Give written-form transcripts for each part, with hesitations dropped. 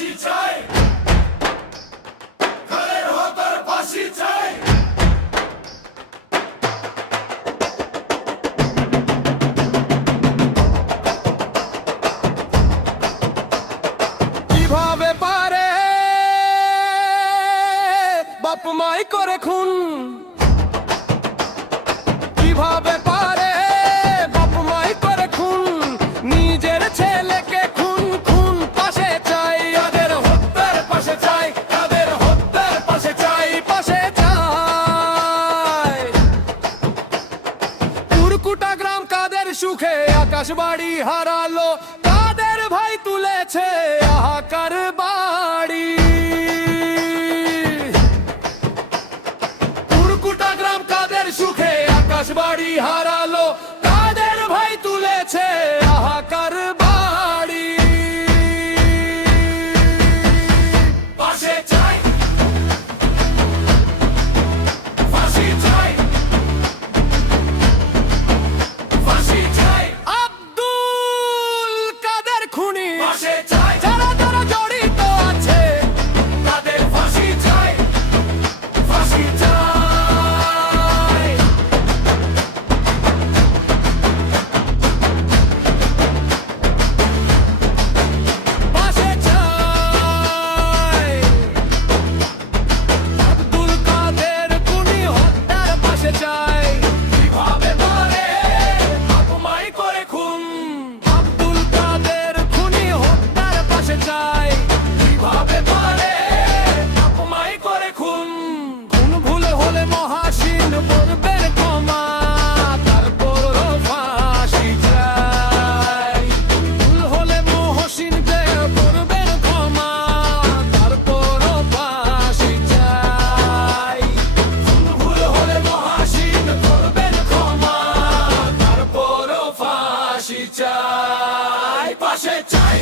ফাঁসি চাই, খালের হত্যার ফাঁসি চাই। কিভাবে পারে বাপ মাই করে খুন, কিভাবে পারে বাপ মাই করে খুন, নিজের ছেলেকে খুন খুন পাশে চাই, তাদের হত্যার পাশে চাই, তাদের হত্যার পাশে চাই, পাশে চাই। কুরকুটা গ্রাম কাদের সুখে আকাশ বাড়ি হারালো, কাদের ভাই তুলেছে হাহাকার বাড়ি। কুরকুটা গ্রাম কাদের সুখে আকাশ বাড়ি হারালো, কাদের ভাই তুলেছে হাহাকার বাড়ি। পাশে চাই, ফাঁসি চাই, ফাঁসি চাই। আব্দুল কাদের খুনি পাশে চাই, যারা যারা জড়িত আছে, তাদের ফাঁসি চাই, ফাঁসি চাই। পাশে চাই। আব্দুল কাদের খুনি হত্যার পাশে চাই, কিভাবে পারে বাপ মাই করে খুন, আব্দুল কাদের খুনি হত্যার পাশে চাই। কিভাবে পারে বাপ মাই করে খুন। কোন ভুল হলে মহাসীন করবেন ক্ষমা, তারপর ফাঁসি চাই। ভুল হলে মহসিন করবেন ক্ষমা, তারপর ফাঁসি চাই। ভুল হলে মহাসীন করবেন ক্ষমা, তারপরও ফাঁসি চাই। পাশে চাই,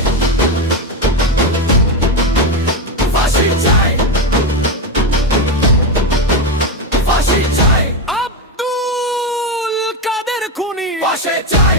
ফাঁসি চাই, ফাঁসি চাই। আব্দুল কাদের খুনি পাশে চাই,